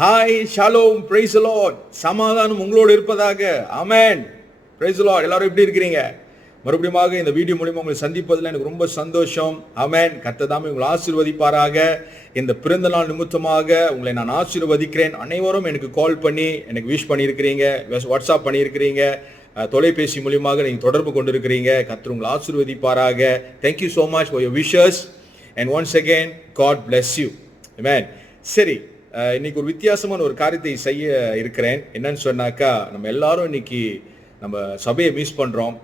Hi shalom, praise the Lord. சமாதானம் உங்களோடு இருப்பதாக. ஆமென். Praise the Lord. எல்லாரும் எப்படி இருக்கிறீங்க? மறுபடியும் இந்த வீடியோ மூலமா உங்களை சந்திப்பதில் எனக்கு ரொம்ப சந்தோஷம். ஆமென். கர்த்தர் தாமே உங்களை ஆசீர்வதிப்பாராக. இந்த பிறந்த நாள் நிமித்தமாக உங்களை நான் ஆசீர்வதிக்கிறேன். அனைவரும் எனக்கு கால் பண்ணி எனக்கு விஷ் பண்ணியிருக்கிறீங்க, வாட்ஸ்அப் பண்ணியிருக்கிறீங்க, தொலைபேசி மூலியமாக நீங்கள் தொடர்பு கொண்டிருக்கிறீங்க. கர்த்தர் உங்களை ஆசீர்வதிப்பாராக. Thank you so much for your wishes and once again God bless you. Amen. சரி, இன்னைக்கு ஒரு வித்தியாசமான ஒரு காரியத்தை செய்ய இருக்கிறேன். என்னன்னு சொன்னாக்கா, நம்ம எல்லாரும் இன்னைக்கு நம்ம சபையை மிஸ் பண்ணுறோம்.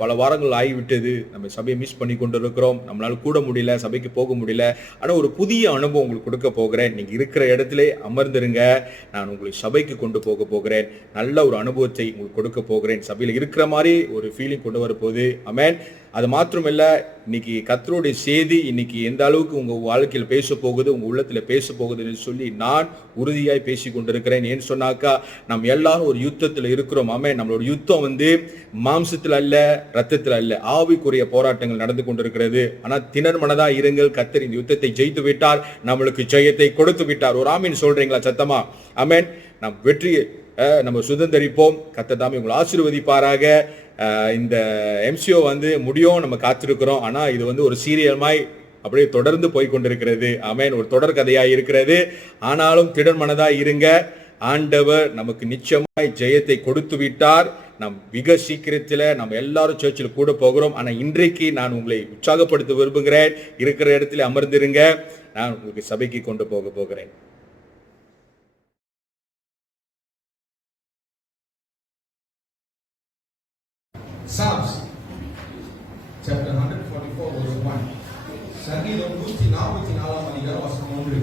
பல வாரங்கள் ஆகிவிட்டது, நம்ம சபையை மிஸ் பண்ணி கொண்டு இருக்கிறோம். நம்மளால கூட முடியல, சபைக்கு போக முடியல. ஆனால் ஒரு புதிய அனுபவம் உங்களுக்கு கொடுக்க போகிறேன். நீங்கள் இருக்கிற இடத்துல அமர்ந்துருங்க, நான் உங்களுக்கு சபைக்கு கொண்டு போக போகிறேன். நல்ல ஒரு அனுபவத்தை உங்களுக்கு கொடுக்க போகிறேன். சபையில் இருக்கிற மாதிரி ஒரு ஃபீலிங் கொண்டு வரப்போகுது. ஆமென். அது மாத்திரமில்ல, இன்னைக்கு கர்த்தருடைய செய்தி இன்னைக்கு எந்த அளவுக்கு உங்கள் வாழ்க்கையில் பேச போகுது, உங்கள் உள்ளத்தில் பேச போகுதுன்னு சொல்லி நான் உறுதியாய் பேசி கொண்டிருக்கிறேன். ஏன்னு சொன்னாக்கா, நம்ம எல்லாரும் ஒரு யுத்தத்தில் இருக்கிறோம். ஆமென். நம்மளோட யுத்தம் மாம்சத்தில் அல்ல, ரத்தத்தில் அல்ல, ஆவிக்குரிய போராட்டங்கள் நடந்து கொண்டிருக்கிறது. ஆனால் திணர் மனதா இருங்கள். கர்த்தர் இந்த யுத்தத்தை ஜெயித்து விட்டார், நம்மளுக்கு ஜெயத்தை கொடுத்து விட்டார். ஒரு ஆமீன் சொல்றீங்களா சத்தமா? ஆமென். நம் வெற்றியை நம்ம சுதந்திரிப்போம். கர்த்தர் தாமே உங்களை ஆசீர்வதிப்பாராக. இந்த எம்சிஓ முடியும் நம்ம காத்திருக்கிறோம். ஆனா இது ஒரு சீரியல்மாய் அப்படியே தொடர்ந்து போய் கொண்டிருக்கிறது. ஆமென். ஒரு தொடர் கதையாய் இருக்கிறது. ஆனாலும் திடன் மனதா இருங்க. ஆண்டவர் நமக்கு நிச்சயமாய் ஜெயத்தை கொடுத்து விட்டார். நாம் மிக சீக்கிரத்தில் நம்ம எல்லாரும் சர்ச்சில் கூட போகிறோம். ஆனால் இன்றைக்கு நான் உங்களை உற்சாகப்படுத்த விரும்புகிறேன். இருக்கிற இடத்துல அமர்ந்திருங்க, நான் உங்களுக்கு சபைக்கு கொண்டு போக போகிறேன். Psalms chapter 144 verse 1. சங்கீதம் 144 அதிகாரம் வசனம் 1.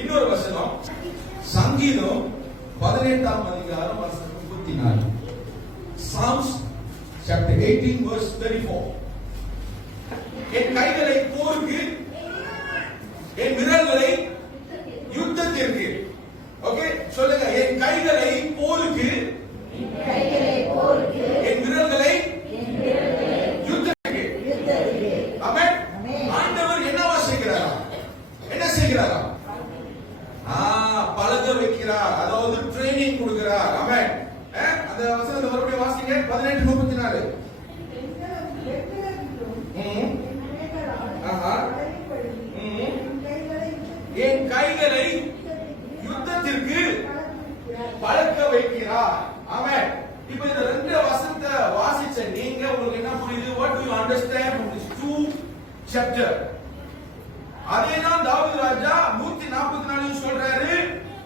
இன்னொரு வசனம் சங்கீதம் 18 அதிகாரம் வசனம் 34. Psalms chapter 18 verse 34. என் கைகளை போருக்கு, என் விரல்களை யுத்தத்திற்கு. ஓகே, சொல்லுங்க. என் கைகளை போருக்கு, என் விரல்களை யுத்தத்திற்கு. ஆமென். ஆண்டவர் என்னவா செய்கிறாரா? என்ன செய்கிறாரா? பழக வைக்கிறார், அதாவது ட்ரைனிங் கொடுக்கிறார். ஆமென். அந்த வசனத்தை மறுபடியும் வாசிங்க. 18:34. என் கைகளை யுத்தத்திற்கு பழக்க வைக்கிறார். ஆமென். இப்போ இந்த ரெண்டு வசனத்தை வாசிச்ச நீங்க உங்களுக்கு என்ன புரியுது? What do you understand from these two chapter? அதேதான் தாவீது ராஜா 144 சொல்றாரு,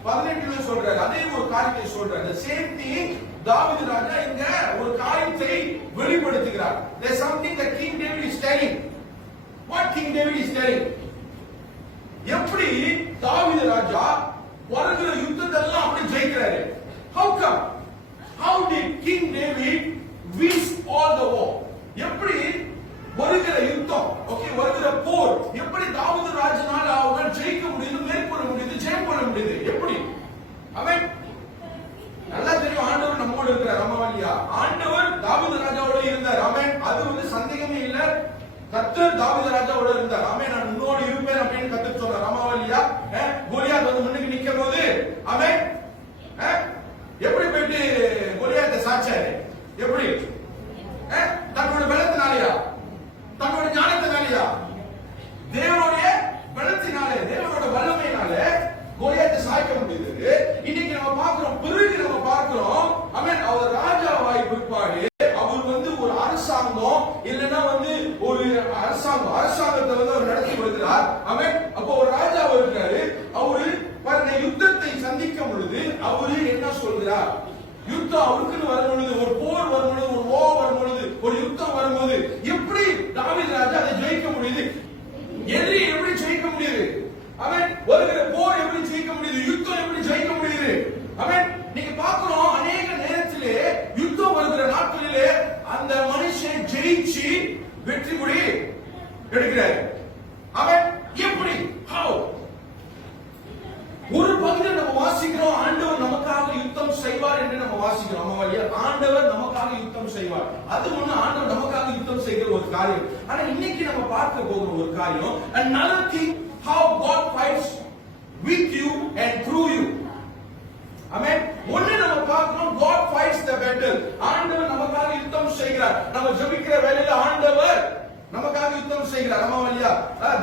18 சொல்றாரு. அதே ஒரு காரியத்தை சொல்றாரு. the same thing தாவீது ராஜா இங்க ஒரு காரியத்தை வெளிப்படுத்துகிறார். there is something that King David is telling. what King David is telling? எப்படி தாவீது ராஜா வருகிற யுத்தத்தெல்லாம் அப்படி ஜெயிக்கிறாரு? how come? how did King David win all the war? எப்படி வருகிற யுத்தம், ஓகே, வருகிற போர் எப்படி தாவீது ராஜானால அவரால் ஜெயிக்க முடியுது, மேற்கொள்ள முடியுது, ஜெயம் கொள்ள முடியுது? எப்படி? அவன் நல்லா தெரியும், ஆண்டவர் நம்மோடு இருக்கிறார். ஆமாவா? ஆண்டவர் தாவீது ராஜாவோட இருந்தார். ஆமென். அது சந்தேகமே இல்ல. கர்த்தர் தாவீது ராஜாவோட இருந்தார். ஆமென். நான் உன்னோடு இருப்பேன் அப்படின்னு கர்த்தர் சொல்றார். ஆமாவா? கோலியாத் முன்னுக்கு நிக்கும் போது ஆமென், எப்படி போயிட்டு கோலியாத்தை சாச்சாரு? எப்படி? தன்னோட பலத்தினாலயா? தன்னோட ஞானத்தினாலயா? தேவனுடைய பலத்தினாலே, தேவனோட வல்லமையினால கோலியாத்தை சாய்க்க முடியுது. இன்னைக்கு நம்ம பார்க்கிறோம், பிறகு நம்ம பார்க்கிறோம். ஆமென். அவர் ராஜாவாய் பிற்பாடு அவர் ஒரு அரசாங்கம் இல்லைன்னா ஒரு அரசாங்கத்தை அவர் நடத்தி வருகிறார். ஆமென். அப்போ ஒரு ராஜா இருக்கிறாரு. அவரு பாருங்க, யுத்தத்தை சந்திக்கும் பொழுது அவரு என்ன சொல்கிறார்? யுத்தம் அவருக்குன்னு வரும்பொழுது, ஒரு போர் வரும்பொழுது, ஒரு ஓ வரும்பொழுது, ஒரு யுத்தம் வரும்போது எப்படி தாவீது ராஜா அதை ஜெயிக்க முடியுது? எதிரி எப்படி ஜெயிக்க முடியுது? அவன் வருகிற போர் எப்படி ஜெயிக்க முடியுது? யுத்தம் எப்படி ஜெயிக்க முடியுது? அவன் நீங்க பார்க்கிறோம், அநேக நேரத்திலே யுத்தம் வருகிற நாட்களிலே அந்த மனுஷன் ஜெயிச்சு வெற்றி கொடி எடுக்கிறார். அவன் எப்படி? how? ஒரு பகுதியில் நம்ம வாசிக்கிறோம், ஆண்டவர் நமக்காக யுத்தம் செய்வார் என்று நம்ம வாசிக்கிறோம். ஆண்டவர் நமக்காக யுத்தம் செய்வார். அது ஒண்ணு, ஆண்டவர் நமக்காக யுத்தம் செய்கிற ஒரு காரியம். ஆனா இன்னைக்கு நம்ம பார்க்க போகிற ஒரு காரியம், another thing, how God fights with you and through you. Amen. ஒண்ணு நம்ம பார்க்கிறோம், God fights the battle. ஆண்டவர் நமக்காக யுத்தம் செய்கிறார். நம்ம ஜெபிக்கிற வேளையில ஆண்டவர் நமக்காக யுத்தம் செய்கிறார். நம்ம இல்லையா?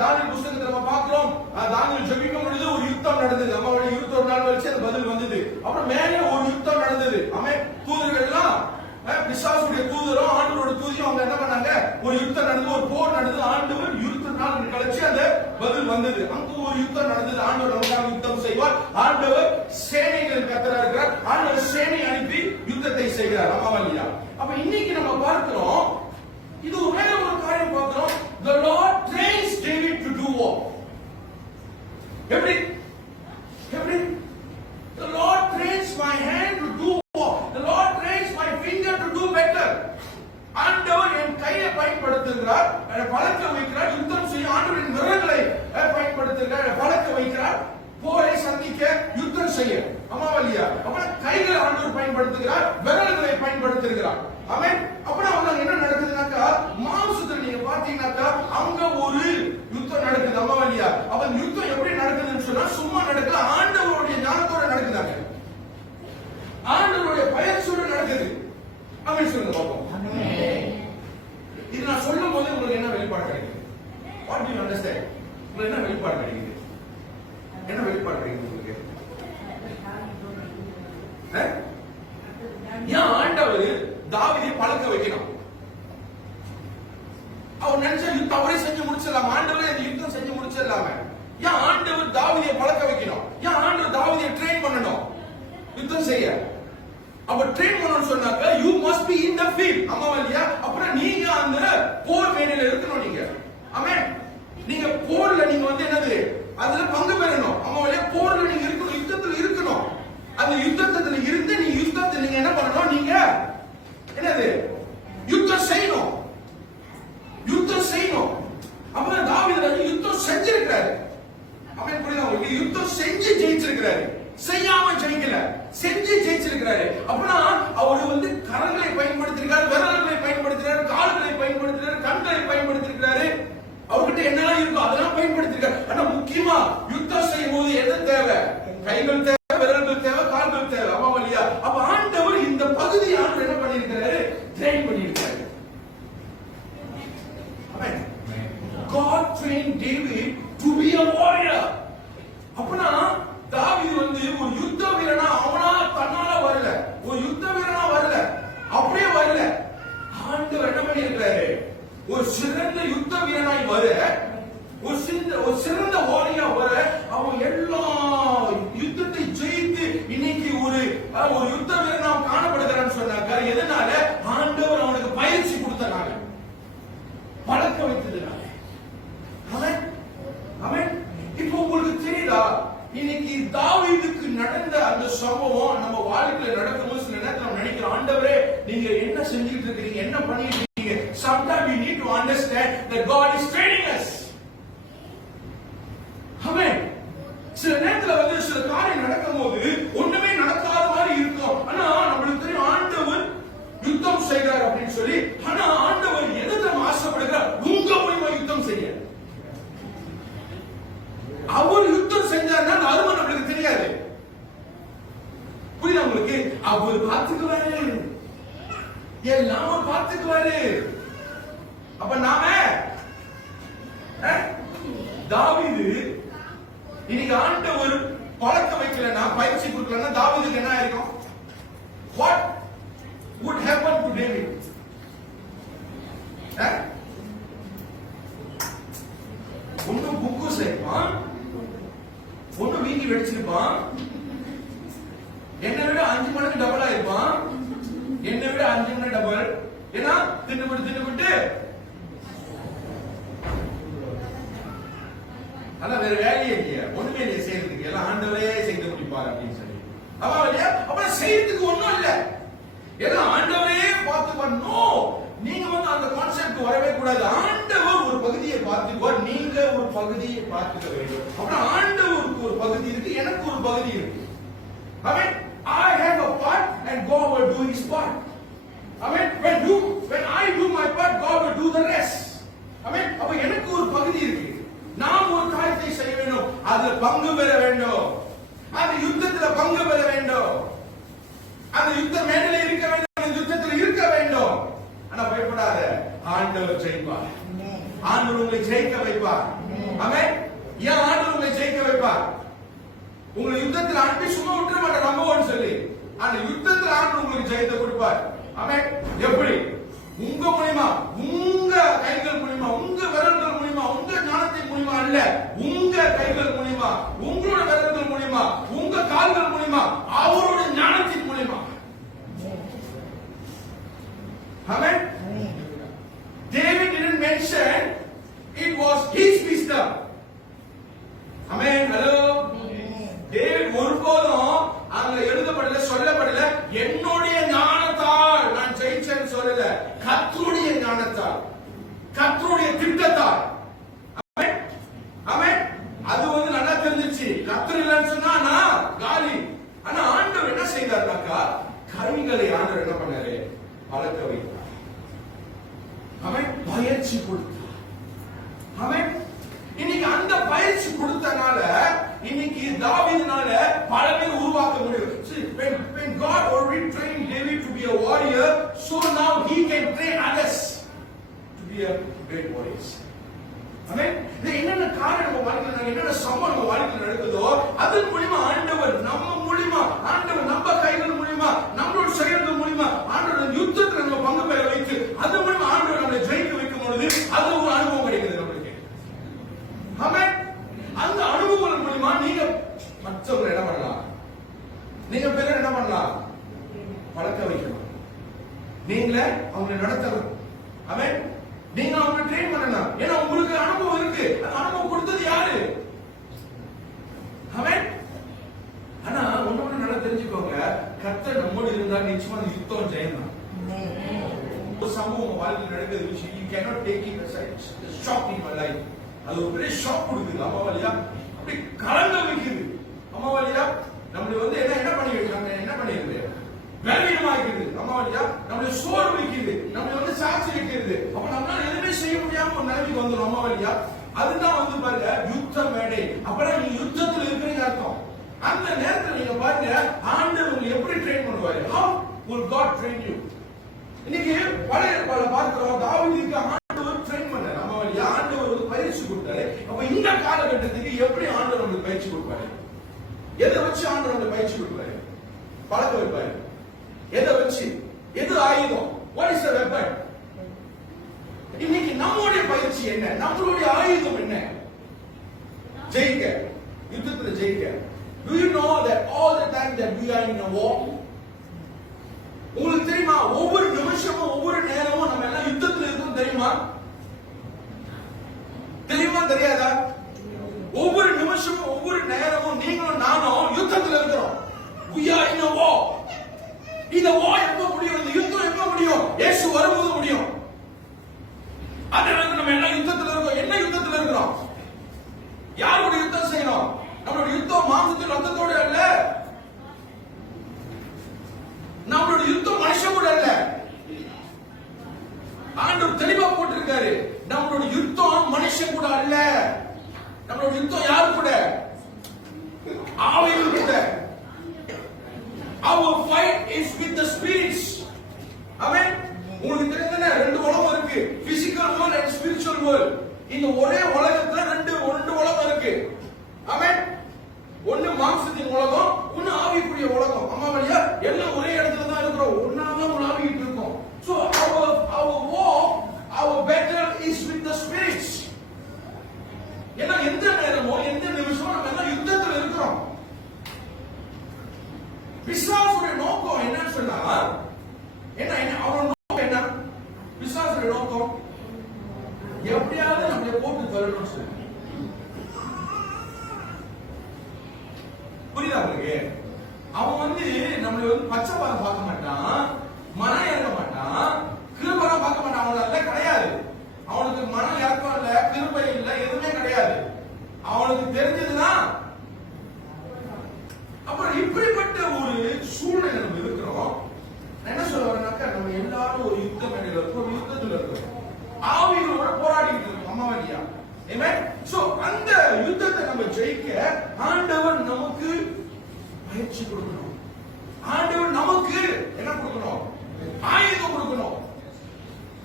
தானியேல் புத்தகத்துல நம்ம பார்க்கிறோம், தானியேல் ஜெபிக்கும் பொழுது ஒரு யுத்தம் நடந்தது. நம்ம 21 நாள் கழிச்சு அந்த பதில் வந்தது. அப்புறம் மேலே ஒரு யுத்தம் நடந்தது. ஆமென். தூதர்கள் எல்லாம் பிசாசுடைய தூதரும் ஆண்டவரோட தூதியும் அவங்க என்ன பண்ணாங்க? ஒரு யுத்தம் நடந்தது, ஒரு போர் நடந்தது. ஆண்டவர் யுத்த நாள் கழிச்சு அந்த பதில் வந்தது. அங்க ஒரு யுத்தம் நடந்தது. ஆண்டவர் நமக்காக யுத்தம் செய்வார். ஆண்டவர் சேனைகளின் கர்த்தரா இருக்கிறார். ஆண்டவர் சேனை அனுப்பி யுத்தத்தை செய்கிறார். ஆமாவா இல்லையா? அப்ப இன்னைக்கு நம்ம பார்க்கிறோம், இது வேற ஒரு காரியம் பார்க்கிறோம். The Lord trains David to do war. எப்படி? The Lord trains my hand to do war. The Lord trains my finger to do better. ஆண்டவர் என் கையை பயன்படுத்துகிறார், பழக்க வைக்கிறார். யுத்தம் செய்ய ஆண்டவரின் விரல்களை பயன்படுத்துகிறார், பழக்க வைக்கிறார். போரை சந்திக்க, யுத்தம் செய்ய. ஆமாவா இல்லையா? அப்புறம் கைகளை ஆண்டவர் பயன்படுத்துகிறார், விரல்களை பயன்படுத்துகிறார். ஆமென். அப்புறம் அவங்க என்ன நடக்குதுனாக்கா, மாம்சத்துல நீங்க பாத்தீங்கன்னாக்கா அங்க ஒரு யுத்தம் நடக்குது. ஆமாவா இல்லையா? அப்ப யுத்தம் எப்படி நடக்குதுன்னு சொன்னா சும்மா நடக்கல, ஆண்டவருடைய ஞானத்தோட நடக்குதாங்க. ஆண்டவருடைய பயிற்சியோட நடக்குது. ஆமென் சொல்லுங்க பாப்போம். இது நான் சொல்லும் போது உங்களுக்கு என்ன வெளிப்பாடு கிடைக்குது? What do you understand? உங்களுக்கு என்ன வெளிப்பாடு கிடைக்குது? என்ன வெளிப்பாடு கிடைக்குது உங்களுக்கு? ஏன் ஆண்டவர் தாவீதை பழக்க வைக்கணும்? அவர் நினைச்ச யுத்தம் அவரே செஞ்சு முடிச்சிடலாம். ஆண்டவரே இந்த யுத்தம் செஞ்சு முடிச்சிடலாமே. ஏன் ஆண்டவர் தாவீதை பழக்க வைக்கணும்? ஏன் ஆண்டவர் தாவீதை ட்ரெயின் பண்ணணும் யுத்தம் செய்ய? அப்ப ட்ரெயின் பண்ணணும்னு சொன்னாக்க you must be in the field. ஆமாவா இல்லையா? அப்புறம் நீங்க அந்த போர் மேடையில இருக்கணும். நீங்க ஆமென். நீங்க போர்ல நீங்க என்னது அதுல பங்கு பெறணும். ஆமாவா இல்லையா? போர்ல நீங்க இருக்கணும், யுத்தத்துல இருக்கணும். அந்த யுத்தத்துல இருந்து நீங்க யுத்தத்தை நீங்க என்ன பண்ணணும்? நீங்க என்னது யுத்தம் செய்யணும். யுத்தம் செய்யணும். அப்புறம் தாவீது யுத்தம் செஞ்சிருக்கிறாரு. ஆமென். புரியுதா உங்களுக்கு? யுத்தம் செஞ்சு ஜெயிச்சிருக்கிறாரு, செய்யாம ஜெயிக்கல, செஞ்சு ஜெயிச்சிருக்கிறாரு. அப்படின்னா அவர் கரங்களை பயன்படுத்திருக்காரு, விரல்களை பயன்படுத்தினார், கால்களை பயன்படுத்தினார், கண்களை பயன்படுத்திருக்கிறாரு. அவர்கிட்ட என்னெல்லாம் இருக்கோ அதெல்லாம் பயன்படுத்திருக்காரு. ஆனா முக்கியமா யுத்தம் செய்யும் போது என்ன தேவை? கைகள் தேவை, விரல்கள் தேவை, கால்கள் தேவை. ஆமாவா இல்லையா? அப்ப ஆண்டவர் இந்த பகுதியை ஆண்டவர் என்ன பண்ணியிருக்கிறாரு? ட்ரெயின் பண்ணியிருக்கிறாரு. ஆமென். God trained David to be a warrior. அப்பனா தாவீது ஒரு யுத்த வீரனா அவனா தன்னால வரல, ஒரு யுத்த வீரனா வரல, அப்படியே வரல. ஆண்டவர் என்ன பண்ணியிருக்கிறாரு? ஒரு சிறந்த யுத்த வீரனாய் வர, ஒரு சிறந்த வாரியா வர, அவன் எல்லா யுத்தத்தை ஜெயித்து இன்னைக்கு ஒரு யுத்த வீரனா காணப்படுகிறான்னு சொன்னாங்க. எதனால? ஆண்டவர் அவனுக்கு பயிற்சி கொடுத்தனால, பழக்க வைத்ததுனால. ஆமென். ஆமென். இப்போ உங்களுக்கு தெரியுதா, இன்னைக்கு தாவீதுக்கு நடந்த அந்த சம்பவம் நம்ம வாழ்க்கையில நடக்கும்போது சில நேரத்துல நம்ம நினைக்கிறோம், ஆண்டவரே நீங்க என்ன செஞ்சுட்டு இருக்கீங்க, என்ன பண்ணிட்டு இருக்கீங்க? Sometimes we need to understand that God is training us. ஆமென். சில நேரத்துல சில காரியம் நடக்கும்போது ஒண்ணுமே நடக்காத மாதிரி இருக்கும். ஆனா நம்மளுக்கு தெரியும் ஆண்டவர் யுத்தம் செய்கிறார் அப்படின்னு சொல்லி. ஆனா ஆண்டவர் எதுக்கு ஆசைப்படுகிறார்? உங்க மூலமா யுத்தம் செய்ய. அவர் யுத்தம் செஞ்சார்னா அருமை நம்மளுக்கு தெரியாது. புரியுதா உங்களுக்கு? அவர் பார்த்துக்குவாரு, எல்லாம் பார்த்துக்குவாரு. அப்ப நாம தாவீது இன்னைக்கு ஆண்டவர் பழக்க வைக்கலன்னா, பயிற்சி கொடுக்கலன்னா தாவீதுக்கு என்ன ஆயிருக்கும்? What would happen to David? ஒண்ணு புக்கு சேர்ப்பான், ஒண்ணு வீங்கி வெடிச்சிருப்பான், என்னை விட 5 மடங்கு டபுள் ஆயிருப்பான், என்னை விட 5 மடங்கு டபுள். ஏன்னா தின்னுபிட்டு அதான் வேற வேலையே இல்லையா, ஒண்ணுமே இல்லையா செய்யறதுக்கு, எல்லாம் ஆண்டவரே செய்து முடிப்பார் அப்படின்னு சொல்லி. அப்புறம் செய்யறதுக்கு ஒண்ணும் இல்ல, எல்லாம் ஆண்டவரே பார்த்துப்பார். நோ, நீங்க அந்த கான்செப்ட் வரவே கூடாது. ஆண்டவர் ஒரு பகுதியை பார்த்துக்குவார், நீங்க ஒரு பகுதியை பார்த்துக்க வேண்டும். அப்புறம் ஆண்டவருக்கு ஒரு பகுதி இருக்கு, எனக்கு ஒரு பகுதி இருக்கு. Amen. I have a part and God will do his part. Amen. When I do my part, God will do the rest. Amen. அப்ப எனக்கு ஒரு பகுதி இருக்கு, நாம் ஒரு காரியத்தை செய்ய வேண்டும். அதுல பங்கு பெற வேண்டும். அந்த யுத்தத்துல பங்கு பெற வேண்டும். அந்த யுத்த மேடையில இருக்க வேண்டும். அந்த யுத்தத்தில் இருக்க வேண்டும். ஆனா பயப்படாத, ஆண்டவர் ஜெயிப்பார். ஆண்டவர் உங்களை ஜெயிக்க வைப்பார். ஆமென். ஏன் ஆண்டவர் உங்களை ஜெயிக்க வைப்பார்? உங்களை யுத்தத்தில் அனுப்பி சும்மா விட்டுற மாட்டார், நம்புவோம்னு சொல்லி. அந்த யுத்தத்தில் ஆண்டவர் உங்களுக்கு ஜெயத்தை கொடுப்பார். ஆமென். எப்படி? உங்க மூலியமா, உங்க கைகள் மூலியமா, உங்க விரல்கள் மூலியமா, உங்க ஞானத்தின் மூலியமா அல்ல, உங்க கைகள் மூலியமா, உங்களோட விரல்கள் மூலியமா, உங்க கால்கள் மூலியமா, அவரோட ஞானத்தின் மூலியமா. ஆமென். David didn't mention it was his wisdom. Amen. Hello. David ஒருபோதும் அங்க எழுதப்படல, சொல்லப்படல என்னுடைய ஞானத்தால் நான் ஜெயிச்சேன்னு சொல்லல, கர்த்தருடைய ஞானத்தால், கர்த்தருடைய திட்டத்தால். ஆமென். ஆமென். அது வந்து நல்லா தெரிஞ்சிச்சு. கர்த்தர் இல்லைன்னு சொன்னா நான் காலி. ஆனா ஆண்டவர் என்ன செய்தார்னாக்கா, கருவிகளை ஆண்டவர் என்ன பண்ணாரு? பழக்க வைத்தார். அவன் பயிற்சி கொடுத்தார். அவன் இன்னைக்கு அந்த பயிற்சி கொடுத்தனால இன்னைக்கு தாவீதுனால பல பேர் உருவாக்க முடியும். See, when God already trained David to be a warrior, so now he can train others to be a great warriors. ஆமென். இது என்னென்ன காரணம் நம்ம வாழ்க்கையில, என்னென்ன சம்பவம் நம்ம வாழ்க்கையில நடக்குதோ அதன் மூலமா ஆண்டவர் நம்ம மூலமா, ஆண்டவர் நம்ம கைகள் மூலமா, நம்மளோட செயல்கள் மூலமா ஆண்டவர் யுத்தத்துல நம்ம பங்கு பெற வைத்து அது மூலமா ஆண்டவர் நம்மளை ஜெயிக்க வைக்கும் பொழுது அது ஒரு அனுபவம் கிடைக்குது நம்மளுக்கு. ஆமென். அந்த அனுபவங்கள் மூலமா நீங்க மற்றவங்க என்ன பண்ணலாம்? நீங்க பேர என்ன பண்ணலாம்? பழக்க வைக்கணும். நீங்களே அவங்களை நடத்தணும். ஆமென். நீங்க அவங்க ட்ரெயின் பண்ணலாம். ஏன்னா உங்களுக்கு அனுபவம் இருக்கு. அந்த அனுபவம் கொடுத்தது யாரு? ஆமென். ஆனா ஒண்ணு நல்லா தெரிஞ்சுக்கோங்க, கர்த்தர் நம்மோடு இருந்தா நிச்சயமா அந்த யுத்தம் ஜெயிக்கலாம். ஒரு சம்பவம் வாழ்க்கையில் நடக்குது, which you cannot take it as a shock in your life. அது ஒரு பெரிய ஷாக் கொடுக்குது. அம்மாவாலியா அப்படி கலங்க வைக்குது. அம்மாவாலியா நம்மளை வந்து என்ன பண்ணி வைக்கிறாங்க? என்ன பண்ணிருக்கு? பலவீனமாக்குது. அம்மாவாலியா நம்மளை சோறு வைக்குது, நம்மளை வந்து சாட்சி வைக்கிறது. அப்ப நம்மளால எதுவுமே செய்ய முடியாம ஒரு நிலைமைக்கு வந்துடும். அம்மாவாலியா அதுதான் வந்து பாருங்க யுத்த மேடை. அப்பதான் நீங்க யுத்தத்தில் இருக்கிறீங்க அர்த்தம். அந்த நேரத்தில் நீங்க பாருங்க ஆண்டவர் உங்களை எப்படி ட்ரெயின் பண்ணுவாரு? How will God train you? இன்னைக்கு பழைய ஏற்பாடுல பார்க்கிறோம், தாவீதுக்கு ஆண்டவர் ட்ரெயின் பண்ணார். அம்மாவாலியா ஆண்டவர் வந்து பயிற்சி கொடுத்தாரு. அப்ப இந்த காலகட்டத்துக்கு எப்படி ஆண்டவர் உங்களுக்கு பயிற்சி கொடுப்பாரு? எதை வச்சு ஆண்டவர் உங்களுக்கு பயிற்சி கொடுப்பாரு? பழக்க வைப்பாரு. எதை வச்சு? எது ஆயுதம்? What is the weapon? இன்னைக்கு நம்மளுடைய பயிற்சி என்ன? நம்மளுடைய ஆயுதம் என்ன? ஜெயிக்க, யுத்தத்துல ஜெயிக்க. Do you know that all the time that we are in a war? உங்களுக்கு தெரியுமா ஒவ்வொரு நிமிஷமும் ஒவ்வொரு நேரமும் நம்ம எல்லாம் யுத்தத்துல இருக்கோம் தெரியுமா? தெரியுமா தெரியாதா? ஒவ்வொரு நிமிஷமும் ஒவ்வொரு நேரமும் நீங்களும் நானும் யுத்தத்துல இருக்கிறோம். We are in a war. இந்த war எப்ப முடியும்? இந்த யுத்தம் எப்ப முடியும்? இயேசு வரும்போது முடியும். அதனால நம்ம எல்லாம் யுத்தத்துல இருக்கோம். என்ன யுத்தத்துல இருக்கிறோம்? யாரோட யுத்தம் செய்யணும்? நம்மளோட யுத்தம் மாம்சத்தின் ரத்தத்தோட அல்ல. நம்மளோட யுத்தம் மனுஷன் கூட அல்ல. ஆண்டவர் தெளிவா போட்டிருக்காரு. நம்மளோட யுத்தம் மனுஷன் கூட அல்ல. நம்மளோட யுத்தம் யாரு கூட? ஆவிகள் கூட. Our fight is with the spirits. Amen. உங்களுக்கு தெரியுதுன்னா ரெண்டு உலகம் இருக்கு, physical world and spiritual world. இந்த ஒரே உலகத்துல ரெண்டு உலகம் இருக்கு. ஆமென். ஒன்னு மாம்சத்தின் உலகம், ஒன்னு ஆவிக்குரிய உலகம். அம்மாவலியா எல்லாம் ஒரே இடத்துல தான் இருக்கிறோம், ஒன்னாதான் உலாவிட்டு இருக்கோம். So our war, our battle is with the spirits. ஏன்னா எந்த நேரமோ எந்த நிமிஷமோ நம்ம எல்லாம் யுத்தத்துல இருக்கிறோம். பிசாசுடைய நோக்கம் என்னன்னு சொன்னா என்ன? அவரோட நோக்கம் என்ன? பிசாசுடைய நோக்கம் எப்படியாவது நம்மளை போட்டு தள்ளணும்னு சொல்லி. புரியுதா உங்களுக்கு? அவன் வந்து நம்மளை வந்து பச்சைபாதம் பார்க்க மாட்டான், மனம் இறக்க மாட்டான், கிருபைலாம் பார்க்க மாட்டான். அவனுக்கு அதெல்லாம் கிடையாது. அவனுக்கு மனம் இறக்கம் இல்ல, கிருபை இல்ல, எதுவுமே கிடையாது. அவனுக்கு தெரிஞ்சதுன்னா அப்புறம் இப்படிப்பட்ட ஒரு சூழ்நிலை நம்ம இருக்கிறோம். என்ன சொல்ல வரேன்னாக்கா, நம்ம எல்லாரும் ஒரு யுத்த மேடையில இருக்கோம், யுத்தத்துல இருக்கோம், ஆவிகளோட போராடிட்டு இருக்கோம். அம்மாவலியா. ஆமென். சோ அந்த யுத்தத்தை நம்ம ஜெயிக்க கொடுக்கணும்,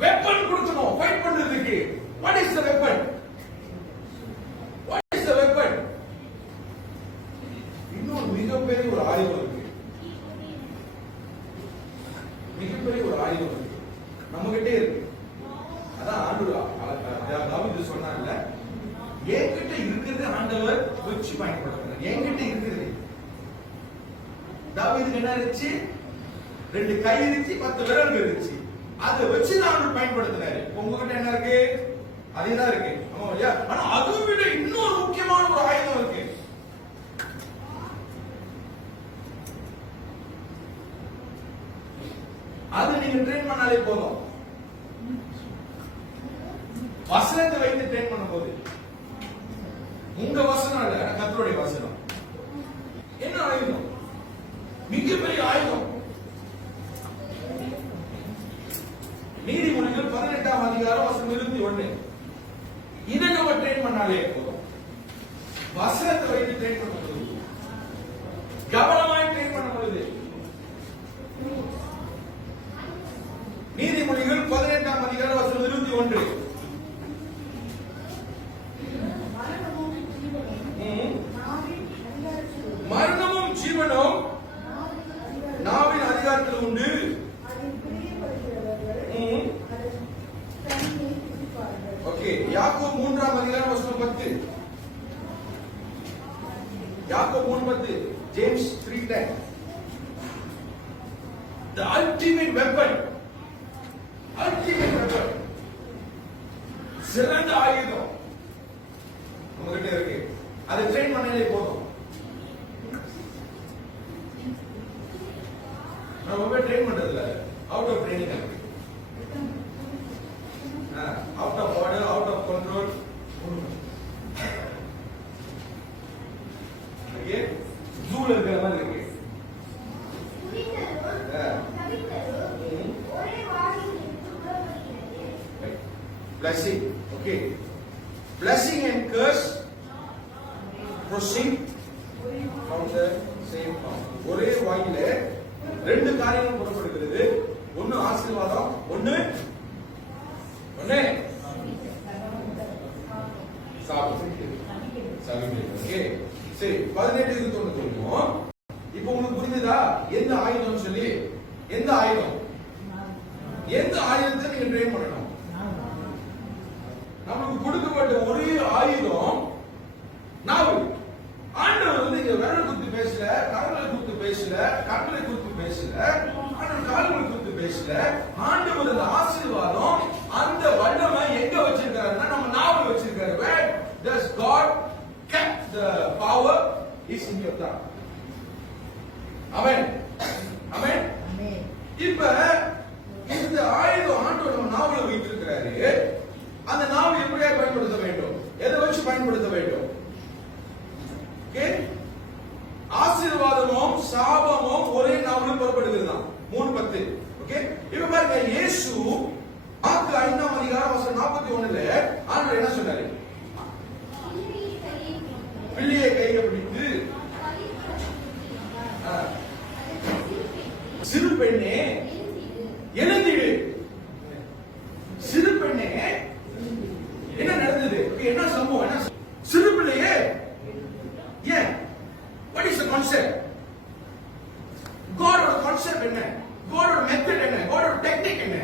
வெப்பன் கொடுக்கணும் ஃபைட் பண்றதுக்கு. What is the weapon? What is the weapon? இன்னொரு மிகப்பெரிய ஒரு ஆயுதம் இருக்கு. மிகப்பெரிய ஒரு ஆயுதம் இருக்கு, நம்ம கிட்டே இருக்கு. அதான் ஆண்டவர் தாவீது சொன்னார்ல, என்கிட்ட இருக்கிறது ஆண்டவர் வச்சு பயன்படுத்துறார். என்கிட்ட இருக்கிறது தாவீதுக்கு என்ன இருந்துச்சு? 2 கை இருந்துச்சு, 10 விரல்கள் இருந்துச்சு. அதை வச்சு ஆண்டவர் பயன்படுத்தினாரு. உங்ககிட்ட என்ன இருக்கு? அதேதான் இருக்கு. ஆமா இல்லையா? ஆனா அதை விட இன்னொரு முக்கியமான ஒரு ஆயுதம் இருக்கு. அது நீங்க ட்ரெயின் பண்ணாலே போதும். வசனத்தை வைத்து ட்ரெயின் பண்ணும்போது, உங்க வசனம் இல்ல, கர்த்தருடைய வசனம். என்ன ஆயுதம்? மிகப்பெரிய ஆயுதம். நீதிமொழிகள் 18ஆம் அதிகாரம் வசனம் 21. இதை நம்ம ட்ரெயின் பண்ணாலே போதும். வசனத்தை வைத்து ட்ரெயின் பண்ணும்போது, கவனமாய் ட்ரெயின் பண்ண பொழுது, நீதிமொழிகள் 18ஆம் அதிகாரம் வசனம் 21. மரணமும் ஜீவனும் நாவின் அதிகாரத்தில் உண்டு. ஓகே, யாக்கோபு 3ஆம் அதிகாரம் வசனம் 10. யாக்கோபு 3:10, James 3:10. The ultimate weapon, ultimate weapon, சிறந்த ஆயுதம் உங்ககிட்ட இருக்கு. அதை ட்ரெயின் பண்ணாலே போதும். நம்ம ட்ரெயின் பண்றதுல அவுட் ஆஃப் ட்ரைனிங் இருக்கு, out of order, out of control. Okay, ஜூல இருக்கிற மாதிரி இருக்கு. Blessing, okay. Blessing and curse proceed from the same mouth. ஒரே வாயில 2 காரியங்கள் புறப்படுகிறது. ஒன்னு ஆசீர்வாதம், ஒன்னு சாபம். ஓகே, சரி. 18:21 சொல்லுவோம். இப்போ உங்களுக்கு புரியுதா எந்த ஆயுதம் சொல்லி? எந்த ஆயுதம்? எந்த ஆயுதத்தை நீங்க ட்ரெயின் பண்ணணும்? நமக்கு கொடுக்கப்பட்ட ஒரே ஆயுதம் நாவு. ஆண்டவர் வந்து இங்க விரல் குத்து பேசல, கரங்களை குத்து பேசல, கண்களை குத்து பேசல, ஆண்டவர் கால்களை குத்து பேசல. ஆண்டவர் அந்த ஆசீர்வாதம், அந்த வல்லமை எங்க வச்சிருக்காருன்னா நம்ம நாவுல வச்சிருக்காரு. Where does God kept the power is in your tongue. ஆமென், ஆமென். இப்ப இந்த ஆயுதம் ஆண்டவர் நம்ம நாவுல வைத்திருக்கிறாரு. அந்த நாவை எப்படியா பயன்படுத்த வேண்டும்? எதை வச்சு பயன்படுத்த வேண்டும்? ஆசீர்வாதமும் சாபமும் ஒரே நாவில் புறப்படுகிறதாம். 3:10. ஓகே, இப்ப பாருங்க, இயேசு மார்க் 5ஆம் அதிகாரம் வசனம் 41ல ஆண்டவர் என்ன சொன்னாரு? பிள்ளையை கையை பிடித்து, சிறு பெண்ணே எழுந்திடு. சிறு பெண்ணே, என்ன நடந்தது? என்ன சம்பவம்? என்ன சிறு பிள்ளையே? ஏன்? What is the concept? God ஓட கான்செப்ட் என்ன? God ஓட மெத்தட் என்ன? God ஓட டெக்னிக் என்ன?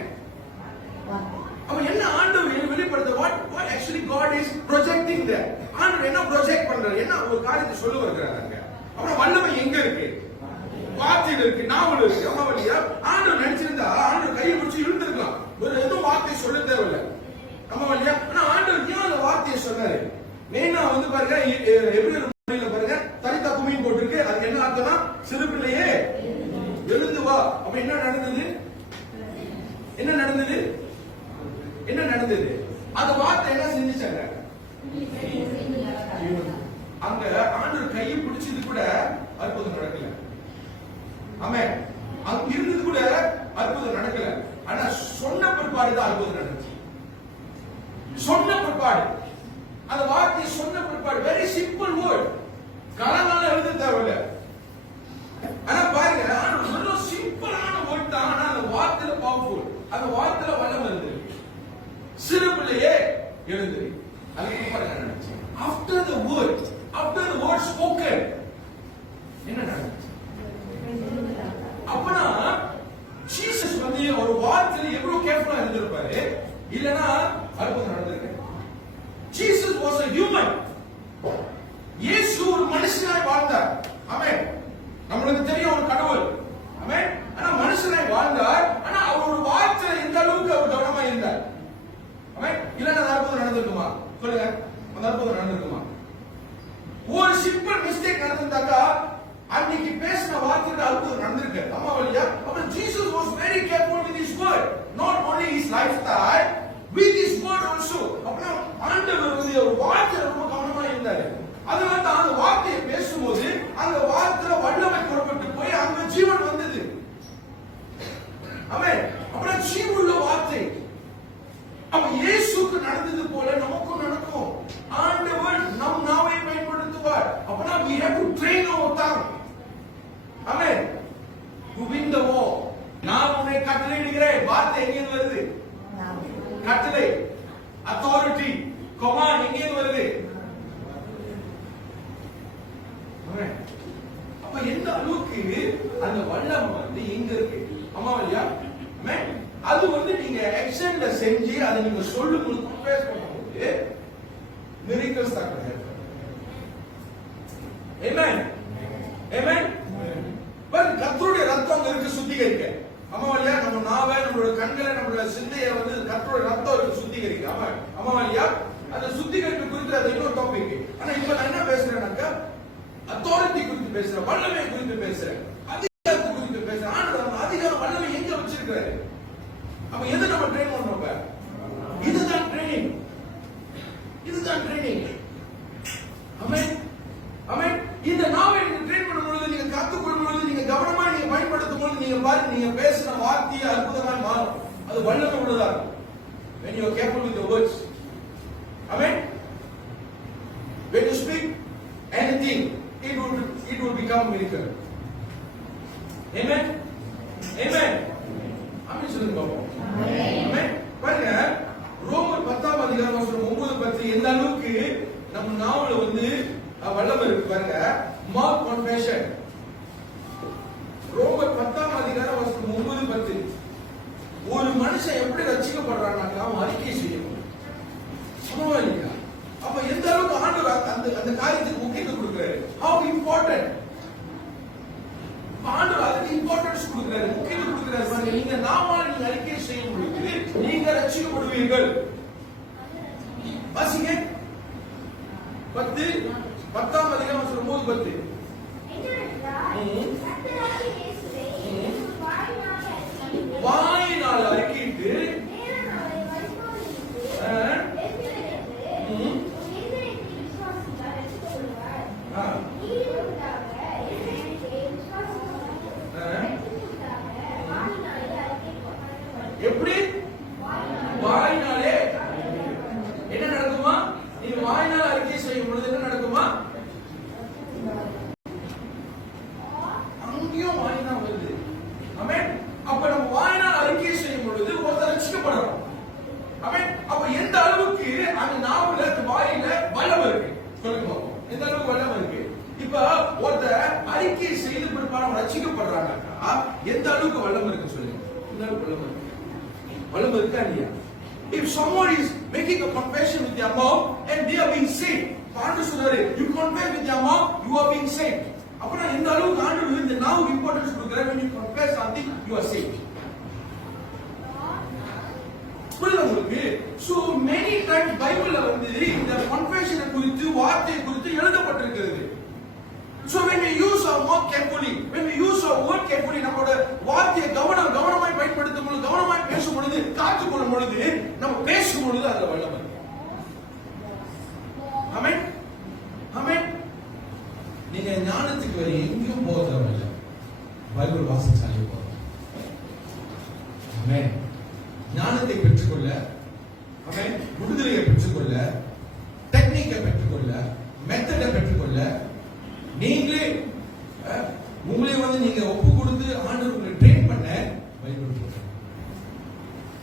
அப்ப என்ன ஆண்டவர் வெளிப்படுத்த? what actually God is projecting there? ஆண்டவர் என்ன ப்ரொஜெக்ட் பண்றாரு? என்ன ஒரு காரியத்தை சொல்ல வருகிறாங்க? அப்புறம் வல்லமை எங்க இருக்கு? வார்த்தையில இருக்கு, நாவல் இருக்கு. அம்மாவலியா ஆண்டவர் நினைச்சிருந்தா ஆண்டவர் கையை பிடிச்சி இழுத்துக்கலாம். ஒரு எதுவும் வார்த்தை சொல்ல தேவையில்லை. அம்மாவலியா, ஆனா ஆண்டவர் ஏன் அந்த வார்த்தையை சொன்னாரு? மெயினா வந்து பாருங்க, எபிரேயர் மொழியில பாருங்க, தரித்தா குமின் போட்டிருக்கு. அது என்ன அர்த்தம்னா, சிறு பிள்ளையே எழுந்து வா. அப்ப என்ன நடந்தது? என்ன நடந்தது? என்ன நடந்தது? அந்த வார்த்தை என்ன செஞ்சுச்சாங்க? அங்க ஆண்டவர் கையை பிடிச்சது கூட அற்புதம் நடக்கல. ஆமென். அங்க இருந்தது கூட அற்புதம் நடக்கல. ஆனா சொன்ன பிற்பாடு தான் அற்புதம் நடந்துச்சு. சொன்ன பிற்பாடு, அந்த வார்த்தை சொன்ன பிற்பாடு, வெரி சிம்பிள் வேர்ட். கலனால எழுத தேவையில்ல. ஆனா பாருங்க, வெறும் சிம்பிளான வேர்ட் தான், ஆனா அந்த வார்த்தையில பவர்ஃபுல். அந்த வார்த்தையில வல்லமை இருக்கு. சிறு பிள்ளையே எழுந்து. அதுக்கு பாருங்க என்ன நடந்துச்சு. After the word spoken, என்ன நடந்துச்சு? அப்பனா ஜீசஸ் வந்து ஒரு வார்த்தையில எவ்வளவு கேர்ஃபுல்லா இருந்திருப்பாரு, இல்லனா அற்புதம் நடந்திருக்கு. Jesus was a human. இயேசு ஒரு மனுஷனாய் வாழ்ந்தார். ஆமென். நமக்கு தெரியும் ஒரு கடவுள். ஆமென். ஆனா மனுஷனாய் வாழ்ந்தார். ஆனா அவரோட வார்த்தையில இந்த அளவுக்கு அவர் கவனமா இருந்தார். ஆமென். இல்லனா அற்புதம் நடந்திருக்குமா? சொல்லுங்க. அந்த அற்புதம் நடந்திருக்குமா? ஒரு சிம்பிள் மிஸ்டேக் நடந்திருந்தாக்கா அன்னைக்கு பேசின வார்த்தையில அற்புதம் நடந்திருக்கு. ஆமா இல்லையா? அப்ப Jesus was very careful with his word. Not only his lifestyle, with his word also. அப்பனா ஆண்டவர் வந்து ஒரு வார்த்தையில ரொம்ப கவனமா இருந்தார். அதனால தான் அந்த வார்த்தையை பேசும்போது அந்த வார்த்தையில வல்லமை புறப்பட்டு போய் அங்க ஜீவன் வந்தது. ஆமென். அப்பனா ஜீவனுள்ள வார்த்தை. அப்ப இயேசுக்கு நடந்தது போல நமக்கும் நடக்கும். ஆண்டவர் நம் நாவை பயன்படுத்துவார். அப்பனா we have to train our tongue. Amen. To win the war. நான் உன்னை கட்டளையிடுகிறேன். வார்த்தை எங்கிருந்து வருது? கட்டளை. authority. command எங்கிருந்து வருது? ஆமென். அப்ப எந்த அளவுக்கு அந்த வல்லமை வந்து எங்க இருக்கு? ஆமா இல்லையா? ஆமென். அது வந்து நீங்க ஆக்ஷன்ல செஞ்சு அதை நீங்க சொல்லும்போது கன்ஃபெஸ் பண்ணும்போது miracles நடக்குது. ஆமென். ஆமென். பட் கர்த்தருடைய ரத்தம் இருக்கு சுத்திகரிக்க. ஆமா இல்லையா? நம்ம நாவை, நம்மளோட கண்களை, நம்மளோட சிந்தையை வந்து கர்த்தருடைய ரத்தம் இருக்கு சுத்திகரிக்க. ஆமா இல்லையா? அந்த சுத்திகரிப்பு குறித்து அது இன்னொரு டாபிக். ஆனா இப்ப நான் என்ன பேசுறேன்னாக்கா அத்தாரிட்டி குறித்து பேசுறேன், வல்லமை குறித்து பேசுறேன், அதிகாரத்தை குறித்து பேசுறேன். ஆண்டவர் அதிகாரம் வல்லமை எங்க வச்சிருக்காரு? அப்ப எதை நம்ம ட்ரெயின் பண்றோம்? இதுதான் ட்ரெயினிங். இதுதான் ட்ரெயினிங். ஆமென். ஆமென். இந்த நாவை நீங்க ட்ரெயின் பண்ணும்போது, நீங்க கத்துக்கொள்ளும் பொழுது, நீங்க கவனமா நீங்க பயன்படுத்தும் பொழுது, நீங்க பாருங்க நீங்க பேசுற வார்த்தை அற்புதமாய் மாறும். அது வல்லமை உள்ளதா இருக்கும். When you are careful with the words. Amen. When you speak anything, it will become miracle. Amen. Amen. ஆமென் சொல்லுங்க பாப்போம். ஆமென். பாருங்க ரோமர் 10ஆம் அதிகாரம் வசனம் 9-10 எந்த அளவுக்கு நம்ம நாவல வந்து வல்லமை இருக்கு பாருங்க. Mark confession. ரோமர் 10ஆம் அதிகாரம் வசனம் 9-10. ஒரு மனுஷன் எப்படி ரட்சிக்கப்படுறானாக்கா அவன் அறிக்கை செய்யணும். சொல்லுவா இல்லையா? அப்ப எந்த அளவுக்கு ஆண்டவர் அந்த காரியத்துக்கு முக்கியத்துவம் கொடுக்கிறாரு. How important. ஆண்டவர் அதுக்கு இம்பார்ட்டன்ஸ் கொடுக்கிறாரு, முக்கியத்துவம் கொடுக்கிறாரு. பாருங்க, நீங்க நாமால நீங்க அறிக்கை செய்யும் பொழுது நீங்க ரட்சிக்கப்படுவீர்கள். வாசிங்க 10ஆம் அதிகாரம் வசனம் 9-10. வாயினால் அறிக்கையிட்டு எப்படி வாயினாலே என்ன நடக்குமா? நீ வாயினால் அறிக்கை செய்யும் பொழுது என்ன நடக்குமா? அங்கேயும் வாயினால் வருது. ஆமென். அப்ப நம்ம வாயினால் அறிக்கை செய்யும் பொழுது ஒருத்தர் ரட்சிக்கப்படுறோம். ஆமென். அப்ப எந்த அளவுக்கு அந்த நாவுல அந்த வாயில வல்லமை இருக்கு சொல்லுங்க பாப்போம். எந்த அளவுக்கு வல்லமை இருக்கு? இப்ப ஒருத்தர் அறிக்கை செய்து பிற்பாடு ரட்சிக்கப்படுறாங்கக்கா எந்த அளவுக்கு வல்லமை இருக்கு சொல்லுங்க. எந்த அளவுக்கு வல்லமை இருக்கு? வல்லமை இருக்கா இல்லையா? If someone is making a confession with their mouth and they are being saved, பாண்டு சொல்றாரு, you confess with your mouth, you are being saved. அப்பனா இந்த அளவுக்கு ஆண்டவர் இந்த நாவுக்கு இம்பார்ட்டன்ஸ் கொடுக்கிறார். when you confess something, you are saved. புரியுதா உங்களுக்கு? So many times பைபிள்ல வந்து இந்த confession குறித்து வார்த்தை குறித்து எழுதப்பட்டிருக்கிறது. So when we use our mouth carefully, when we use our word carefully, நம்மளோட வார்த்தையை கவனமாய் பயன்படுத்தும் பொழுது, கவனமாய் பேசும் பொழுது, காத்துக்கொள்ளும் பொழுது, நம்ம பேசும் பொழுது அதுல வல்லமை. ஆமென். ஆமென். நீங்க ஞானத்துக்கு வரை எங்கேயும் போக தேவையில்லை. பைபிள் வாசிச்சாலே போதும். ஆமென். ஞானத்தை பெற்றுக்கொள்ள, ஆமென், விடுதலையை பெற்றுக்கொள்ள, டெக்னிக்கை பெற்றுக்கொள்ள, மெத்தடை பெற்றுக்கொள்ள, நீங்களே உங்களை வந்து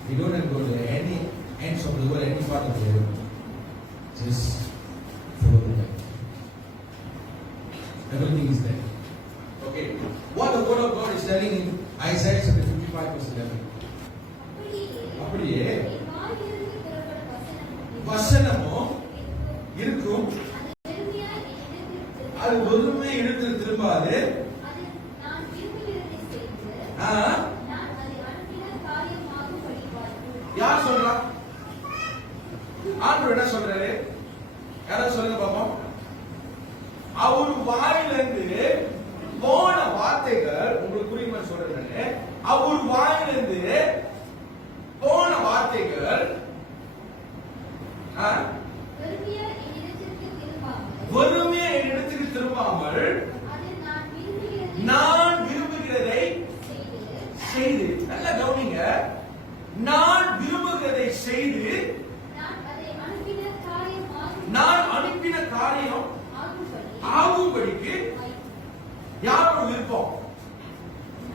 You don't have to go to any ends of the world, any part of the world. Just follow the Bible. Everything is there. Okay. What the word of God is telling in Isaiah chapter 55 verse 11. அப்படியே வசனமும் இருக்கும், அது ஒருமே இடத்துல திரும்பாது. யார் சொல்றா? ஆண்டவர் என்ன சொல்றாரு? யாரா சொல்லுங்க பாப்போம். அவர் வாயிலிருந்து போன வார்த்தைகள் உங்களுக்கு புரியுமா சொல்றேன். அவர் வாயிலிருந்து போன வார்த்தைகள் வெறுமையா இடத்துக்கு திரும்பாமல் நான் விரும்புகிறதை செய்து, நல்லா கவனிங்க, நான் விரும்புகிறதை செய்து நான் அனுப்பின காரியம் ஆகும்படிக்கு யாரோட விருப்பம்?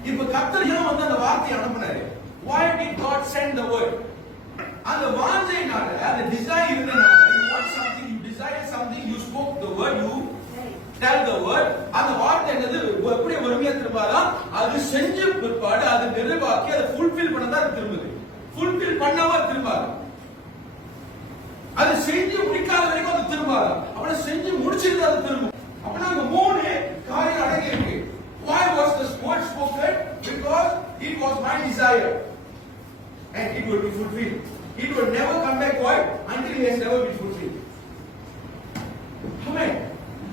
இப்ப கர்த்தர் ஏன் வந்து அந்த வார்த்தையை அனுப்பினாரு? Why did God send the word? அந்த வாஞ்சையினால, அந்த டிசைர் இருந்தனால, you want something, you desire something, you spoke the word, you tell the word. அந்த வார்த்தை என்னது? எப்படி ஒருமையா திரும்பாதா? அது செஞ்சு பிற்பாடு அதை நிறைவாக்கி அதை ஃபுல்ஃபில் பண்ணதான் அது திரும்புது. ஃபுல்ஃபில் பண்ணாம திரும்பாது. அது செஞ்சு முடிக்காத வரைக்கும் அது திரும்பாது. அப்படி செஞ்சு முடிச்சிட்டு அது திரும்பும். அப்பனா அந்த மூணு காரியம் அடங்கி இருக்கு. Why was this word spoken? Because it was my desire and it will be fulfilled. It will never come back void until it has never been fulfilled. Amen.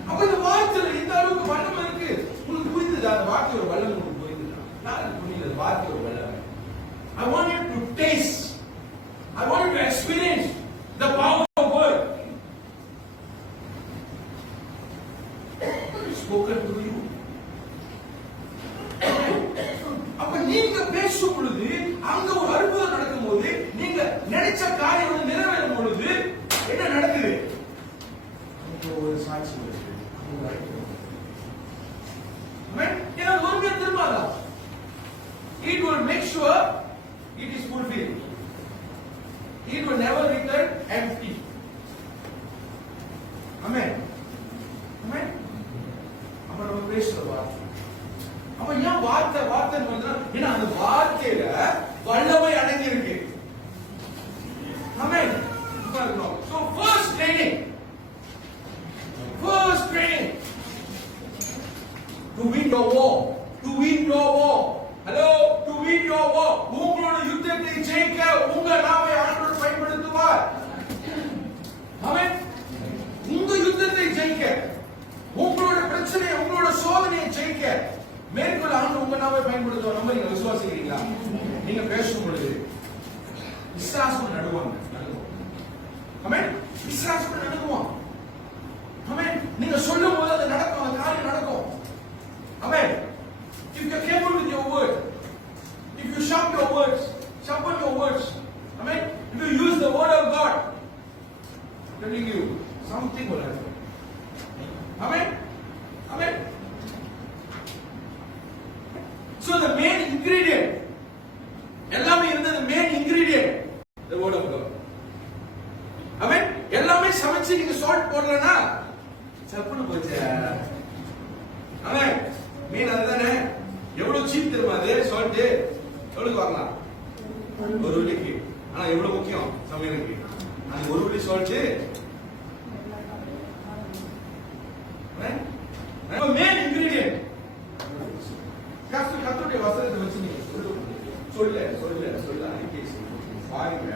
அப்ப இந்த வார்த்தையில இந்த அளவுக்கு வல்லமை இருக்கு. உங்களுக்கு புரியுதா? அந்த வார்த்தையோட வல்லமை உங்களுக்கு புரியுதா? நான் புரியல வார்த்தையோட வல்லமை. I want you to taste. I want you to experience the power of word. Spoken to you. அப்ப நீங்க பேசும் பொழுது அங்க ஒரு அற்புதம் நடக்கும் போது நீங்க நினைச்ச காரியம் நிறைவேறும் பொழுது என்ன நடக்குது? ஒரு சாட்சி வருது. ஏன்னா ஒருமே திரும்பாதா? It will make sure it is fulfilled. It will never return empty. Amen. Amen. அப்ப நம்ம பேசுற வார்த்தை. அப்ப ஏன் வார்த்தை வார்த்தை வந்தா? ஏன்னா அந்த வார்த்தையில வல்லமை அடங்கி இருக்கு. Amen. So first training. To win your war. To win your war. Hello, to win your war. உங்களோட யுத்தத்தை ஜெயிக்க உங்க நாவை ஆண்டவர் பயன்படுத்துவார். ஆமென். உங்க யுத்தத்தை ஜெயிக்க, உங்களோட பிரச்சனை, உங்களோட சோதனையை ஜெயிக்க மேற்கொள்ள ஆண்டவர் உங்க நாவை பயன்படுத்துவார். நம்ம நீங்க விசுவாசிக்கிறீங்களா? நீங்க பேசும் பொழுது விசுவாசம் நடுவாங்க. ஆமென். விசுவாசம் நடுவாங்க. ஆமென். நீங்க சொல்லும் போது அது நடக்கும், அந்த காரியம் நடக்கும். ஆமென். If you are careful with your word, if you sharpen your words, amen. If you use the word of God, I'm telling you, something will happen. Amen. Amen. So the main ingredient, எல்லாமே இருந்தது main ingredient, the word of God. Amen. எல்லாமே சமைச்சு நீங்க salt போடலனா சப்புன்னு போச்சு. Amen. மீன் அதுதானே? எவ்வளவு cheap தெரியுமா அது? சால்ட் எவ்வளவு வாங்கலாம்? ஒரு வெள்ளிக்கு. ஆனா எவ்வளவு முக்கியம் சமையலுக்கு? அது ஒரு வெள்ளி சால்ட். Main ingredient. கர்த்தருடைய வசனத்தை வச்சு நீங்க சொல்ல அறிக்கை பாருங்க.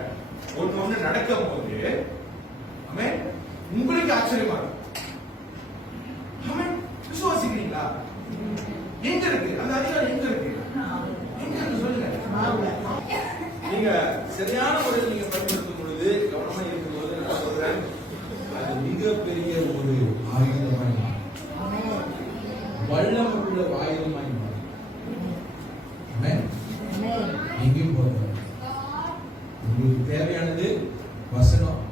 ஒண்ணு நடக்கும் போது ஆமென் உங்களுக்கு ஆச்சரியமா இருக்கும். ஆமென். விசுவாசிக்கிறீங்களா? எங்க இருக்கு அந்த அதிகாரம்? எங்க இருக்கு? எங்க இருக்கு சொல்லுங்க. நீங்க சரியான முறையில் நீங்க பயன்படுத்தும் பொழுது கவனமா இருக்கும் போது நான் சொல்றேன், அது மிகப்பெரிய ஒரு ஆயுதமாய் மாறும். வல்லம் உள்ள ஆயுதமாய் மாறும். ஆமென். எங்கேயும் போறது உங்களுக்கு தேவையானது வசனம்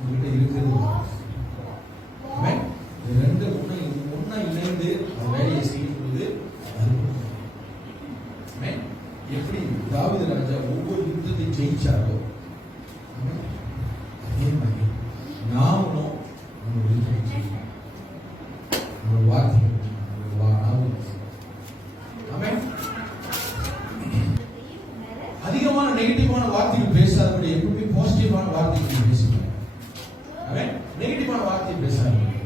உங்ககிட்ட இருக்கிறது. ஆமென். ரெண்டு ஒண்ணா இணைந்து வேலையை செய்யும் பொழுது எப்படி தாவீது ராஜா ஒவ்வொரு யுத்தத்தையும் ஜெயிச்சாரோ அதே மாதிரி நாமளும் நம்ம ஜெயிக்கணும். நம்ம வார்த்தைகள் அதிகமான நெகட்டிவான வார்த்தைகள் பேசாதபடி எப்பவுமே பாசிட்டிவான வார்த்தைகள் பேசுங்க. நெகட்டிவான வார்த்தை பேசாதபடி,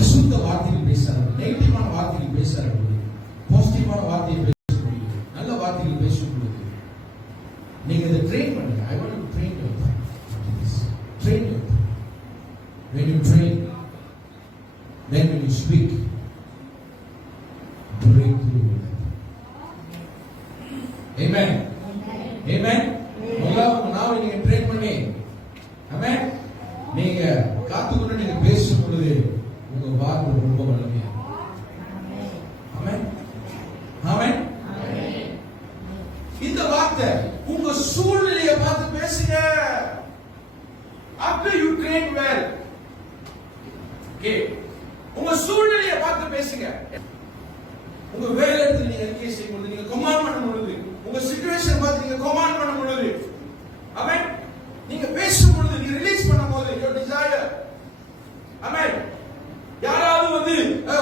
அசுத்த வார்த்தைகள் பேசாதபடி, நெகட்டிவான வார்த்தைகள் பேசாதபடி, பாசிட்டிவான வார்த்தைகள் பேசக்கூடிய நல்ல வார்த்தைகள் பேசக்கூடிய நீங்க இதை ட்ரெயின் பண்ணுங்க. I want to train you. Train you. When you train, then when you speak, break through. Amen. Amen. முதலாவது நாம நீங்க ட்ரெயின் பண்ணி, ஆமென், நீங்க காத்துக்கொண்டு நீங்க பேசும் பொழுது உங்க வார்த்தை ரொம்ப வல்லமையா இருக்கும். ஆமென். ஆமென். இந்த வார்த்தை உங்க சூழ்நிலையை பார்த்து பேசுங்க. After you train well, okay, உங்க சூழ்நிலையை பார்த்து பேசுங்க. உங்க வேலை இடத்துல நீங்க அறிக்கை செய்யும் பொழுது, நீங்க கமாண்ட் பண்ணும் பொழுது, உங்க சிச்சுவேஷன் பார்த்து நீங்க கமாண்ட் பண்ணும் பொழுது, ஆமென், நீங்க பேசும் பொழுது, நீங்க ரிலீஸ் பண்ணும் போது, your desire, ஆமென், யாராவது வந்து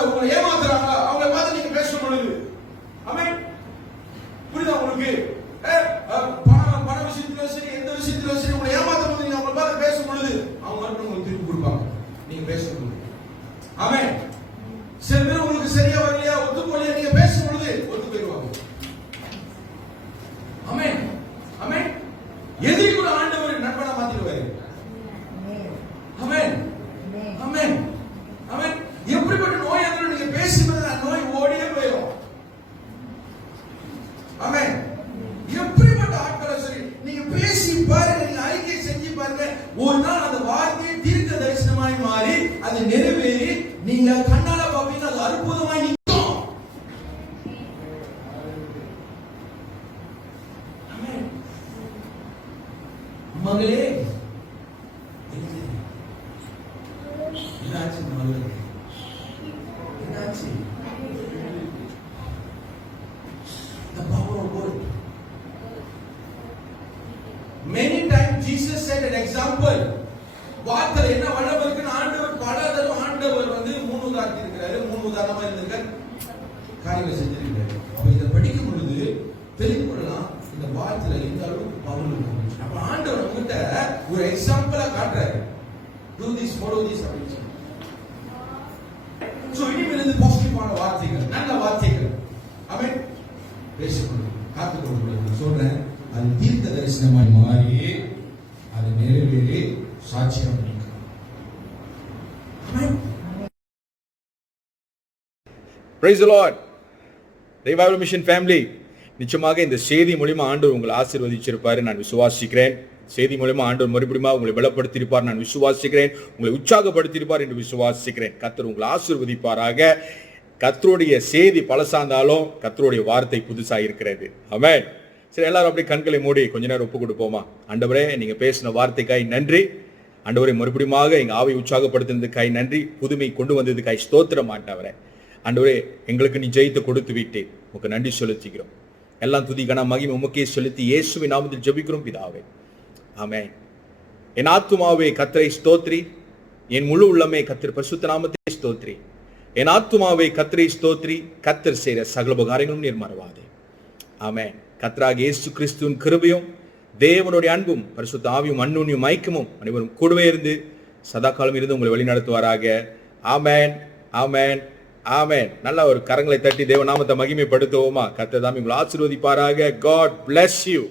உங்களை ஏமாத்துறாங்க, அவங்களை பார்த்து நீங்க பேசும் பொழுது, ஆமென், புரியுதா உங்களுக்கு? பண விஷயத்திலும் சரி, எந்த விஷயத்திலும் சரி, உங்களை ஏமாத்தும் போது நீங்க அவங்களை பார்த்து பேசும் பொழுது, அவங்க மறுபடியும் உங்களுக்கு திருப்பி கொடுப்பாங்க நீங்க பேசும் பொழுது. ஆமென். சில பேர் உங்களுக்கு சரியா வரலையா, ஒத்து போலையா, நீங்க பேசும் பொழுது ஒத்து போயிடுவாங்க. ஆமென். ஆமென். எதிரி கூட ஆண்டவர் நண்பனா மாத்திடுவாரு. ஆமென். ஆமென். ஆமென். எப்படிப்பட்ட நோய் இருந்தாலும் நீங்க பேசும்போது அந்த நோய் ஓடியே போயிடும். ஆமென். எப்படிப்பட்ட ஆட்களும் சரி, நீங்க பேசி பாருங்க, நீங்க அறிக்கை செஞ்சு பாருங்க, ஒரு நாள் அந்த வார்த்தை தீர்க்க தரிசனமாய் மாறி அது நிறைவேறி நீங்க கண்ணால பாப்பீங்க, அது அற்புதமாய் நிற்கும். ஆமென். மகளே, என்னாச்சு மகளே? என்னாச்சு? The power of word. Many times Jesus said an example. வார்த்தை என்ன வல்லமை இருக்குன்னு ஆண்டவர் பல தடவை ஆண்டவர் வந்து மூணு உதாரணம் இருக்கிறாரு, மூணு உதாரணமா இருந்திருக்காரு, காரியங்கள் செஞ்சிருக்கிறாரு. அப்ப இதை படிக்கும் பொழுது தெரிந்து கொள்ளலாம் இந்த வார்த்தையில எந்த அளவுக்கு பவர் இருக்கு. அப்ப ஆண்டவர் உங்ககிட்ட ஒரு எக்ஸாம்பிளா காட்டுறாரு. Do this, follow this அப்படின்னு சொல்லி. சோ இனிமேல் இந்த பாசிட்டிவான வார்த்தைகள், நல்ல வார்த்தைகள், ஆமென், பேசிக்கொள்ளும், காத்துக்கொள்ளும். சொல்றேன், அது தீர்க்க தரிசனமாய் மாறி அது நிறைவேறி சாட்சியம் பண்ணிக்கலாம். ஆமென். Praise the Lord. Revival Mission family, நிச்சயமாக இந்த செய்தி மூலமா ஆண்டவர் உங்களை ஆசீர்வதிச்சிருப்பாரு நான் விசுவாசிக்கிறேன். செய்தி மூலமா ஆண்டவர் மறுபடியும் உங்களை பலப்படுத்தியிருப்பார் நான் விசுவாசிக்கிறேன். உங்களை உற்சாகப்படுத்தியிருப்பார் என்று விசுவாசிக்கிறேன். கர்த்தர் உங்களை ஆசீர்வதிப்பாராக. கர்த்தருடைய செய்தி பழசாந்தாலும் கர்த்தருடைய வார்த்தை புதுசா இருக்கிறது. ஆமென். சரி, எல்லாரும் அப்படியே கண்களை மூடி கொஞ்ச நேரம் ஒப்பு கொடுப்போமா? ஆண்டவரே, நீங்க பேசின வார்த்தைக்காய் நன்றி. ஆண்டவரே, மறுபடியும் எங்க ஆவை உற்சாகப்படுத்தினதுக்காய் நன்றி. புதுமை கொண்டு வந்ததுக்காய் ஸ்தோத்திரம் ஆண்டவரே. ஆண்டவரே, எங்களுக்கு நீ ஜெயித்து கொடுத்து விட்டேன், உனக்கு நன்றி செலுத்திக்கிறோம். எல்லாம் துதி கன மகிமை உமக்கே செலுத்தி இயேசுவின் நாமத்தில் ஜெபிக்கிறோம் பிதாவே, ஆமென். என் ஆத்துமாவே கர்த்தரை ஸ்தோத்ரி, என் முழு உள்ளமே கர்த்தர் பரிசுத்த நாமத்தை ஸ்தோத்ரி. என் ஆத்துமாவே கர்த்தரை ஸ்தோத்ரி, கர்த்தர் செய்த சகல உபகாரங்களும் நீர் மறவாதே. ஆமென். கர்த்தராகிய இயேசு கிறிஸ்துவின் கிருபையும் தேவனுடைய அன்பும் பரிசுத்த ஆவியும் அன்னுன்யும் ஐக்கியமும் அனைவரும் கூடவே இருந்து சதா காலம் இருந்து உங்களை வழி நடத்துவாராக. ஆமென். ஆமென். ஆமென். நல்ல ஒரு கரங்களை தட்டி தேவ நாமத்தை மகிமைப்படுத்துவோமா? கர்த்தர் தாமே உங்களை ஆசீர்வதிப்பாராக. God bless you.